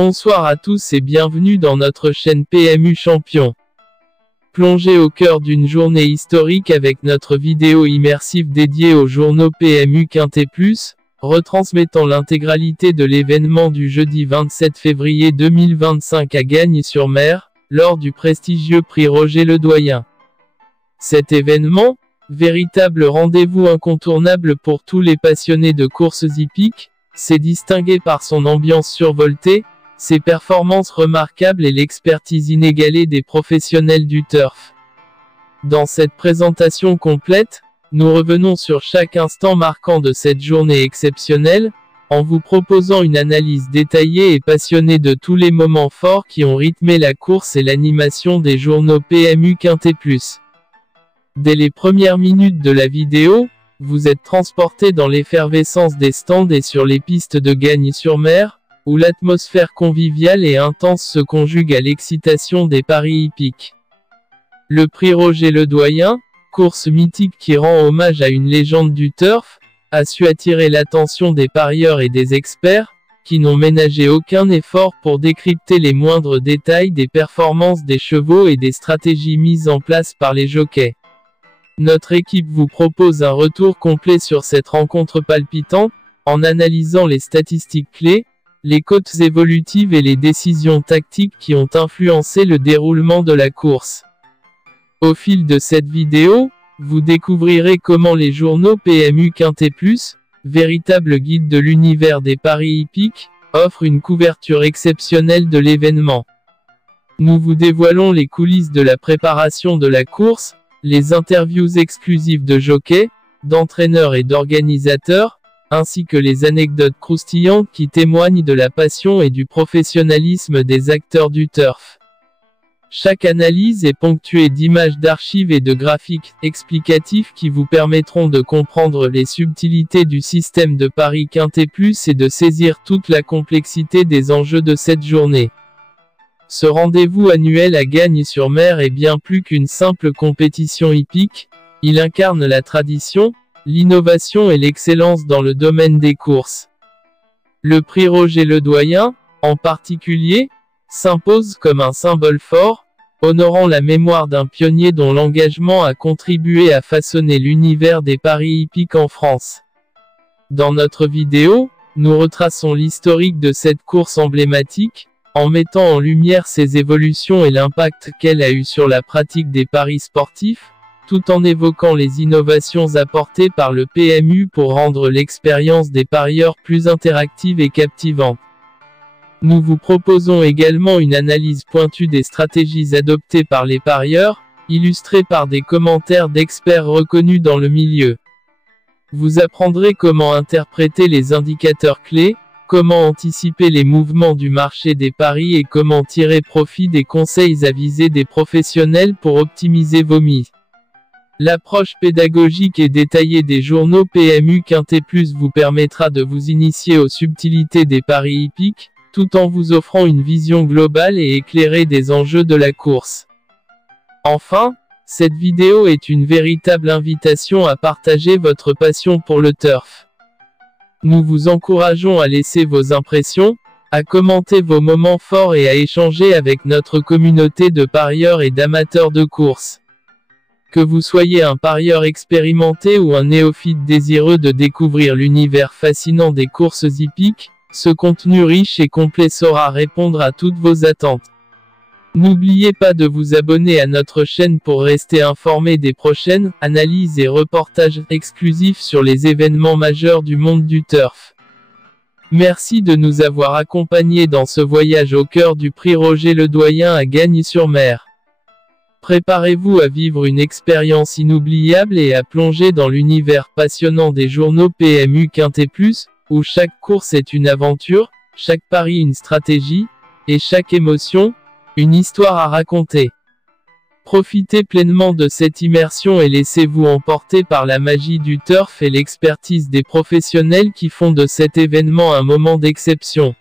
Bonsoir à tous et bienvenue dans notre chaîne PMU Champion. Plongez au cœur d'une journée historique avec notre vidéo immersive dédiée aux journaux PMU Quintet Plus, retransmettant l'intégralité de l'événement du jeudi 27 février 2025 à Gagnes-sur-Mer, lors du prestigieux prix Roger Ledoyen. Cet événement, véritable rendez-vous incontournable pour tous les passionnés de courses hippiques, s'est distingué par son ambiance survoltée, ses performances remarquables et l'expertise inégalée des professionnels du turf. Dans cette présentation complète, nous revenons sur chaque instant marquant de cette journée exceptionnelle, en vous proposant une analyse détaillée et passionnée de tous les moments forts qui ont rythmé la course et l'animation des journaux PMU Quintet Plus. Dès les premières minutes de la vidéo, vous êtes transporté dans l'effervescence des stands et sur les pistes de Gagnes-sur-Mer, où l'atmosphère conviviale et intense se conjugue à l'excitation des paris hippiques. Le prix Roger Ledoyen, course mythique qui rend hommage à une légende du turf, a su attirer l'attention des parieurs et des experts, qui n'ont ménagé aucun effort pour décrypter les moindres détails des performances des chevaux et des stratégies mises en place par les jockeys. Notre équipe vous propose un retour complet sur cette rencontre palpitante, en analysant les statistiques clés, les cotes évolutives et les décisions tactiques qui ont influencé le déroulement de la course. Au fil de cette vidéo, vous découvrirez comment les journaux PMU Quintet Plus, véritable guide de l'univers des paris hippiques, offrent une couverture exceptionnelle de l'événement. Nous vous dévoilons les coulisses de la préparation de la course, les interviews exclusives de jockeys, d'entraîneurs et d'organisateurs, ainsi que les anecdotes croustillantes qui témoignent de la passion et du professionnalisme des acteurs du turf. Chaque analyse est ponctuée d'images d'archives et de graphiques explicatifs qui vous permettront de comprendre les subtilités du système de paris Quintet Plus et de saisir toute la complexité des enjeux de cette journée. Ce rendez-vous annuel à Gagnes-sur-Mer est bien plus qu'une simple compétition hippique, il incarne la tradition, l'innovation et l'excellence dans le domaine des courses. Le prix Roger Ledoyen, en particulier, s'impose comme un symbole fort, honorant la mémoire d'un pionnier dont l'engagement a contribué à façonner l'univers des paris hippiques en France. Dans notre vidéo, nous retraçons l'historique de cette course emblématique, en mettant en lumière ses évolutions et l'impact qu'elle a eu sur la pratique des paris sportifs, tout en évoquant les innovations apportées par le PMU pour rendre l'expérience des parieurs plus interactive et captivante. Nous vous proposons également une analyse pointue des stratégies adoptées par les parieurs, illustrées par des commentaires d'experts reconnus dans le milieu. Vous apprendrez comment interpréter les indicateurs clés, comment anticiper les mouvements du marché des paris et comment tirer profit des conseils avisés des professionnels pour optimiser vos mises. L'approche pédagogique et détaillée des journaux PMU Quintet Plus vous permettra de vous initier aux subtilités des paris hippiques, tout en vous offrant une vision globale et éclairée des enjeux de la course. Enfin, cette vidéo est une véritable invitation à partager votre passion pour le turf. Nous vous encourageons à laisser vos impressions, à commenter vos moments forts et à échanger avec notre communauté de parieurs et d'amateurs de course. Que vous soyez un parieur expérimenté ou un néophyte désireux de découvrir l'univers fascinant des courses hippiques, ce contenu riche et complet saura répondre à toutes vos attentes. N'oubliez pas de vous abonner à notre chaîne pour rester informé des prochaines analyses et reportages exclusifs sur les événements majeurs du monde du turf. Merci de nous avoir accompagnés dans ce voyage au cœur du prix Roger Ledoyen à Gagnes-sur-Mer. Préparez-vous à vivre une expérience inoubliable et à plonger dans l'univers passionnant des journaux PMU Quintet Plus, où chaque course est une aventure, chaque pari une stratégie, et chaque émotion, une histoire à raconter. Profitez pleinement de cette immersion et laissez-vous emporter par la magie du turf et l'expertise des professionnels qui font de cet événement un moment d'exception.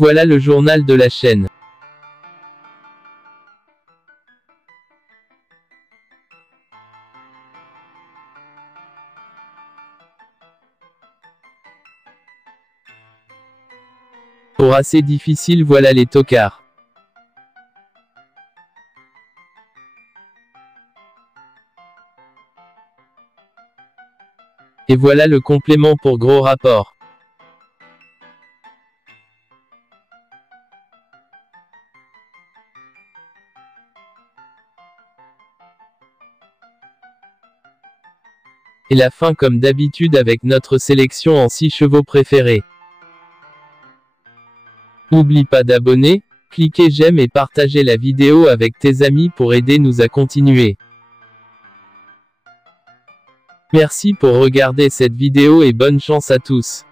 Voilà le journal de la chaîne. Pour assez difficile, voilà les tocards. Et voilà le complément pour gros rapport. Et la fin comme d'habitude avec notre sélection en 6 chevaux préférés. N'oublie pas d'abonner, cliquer j'aime et partager la vidéo avec tes amis pour aider nous à continuer. Merci pour regarder cette vidéo et bonne chance à tous.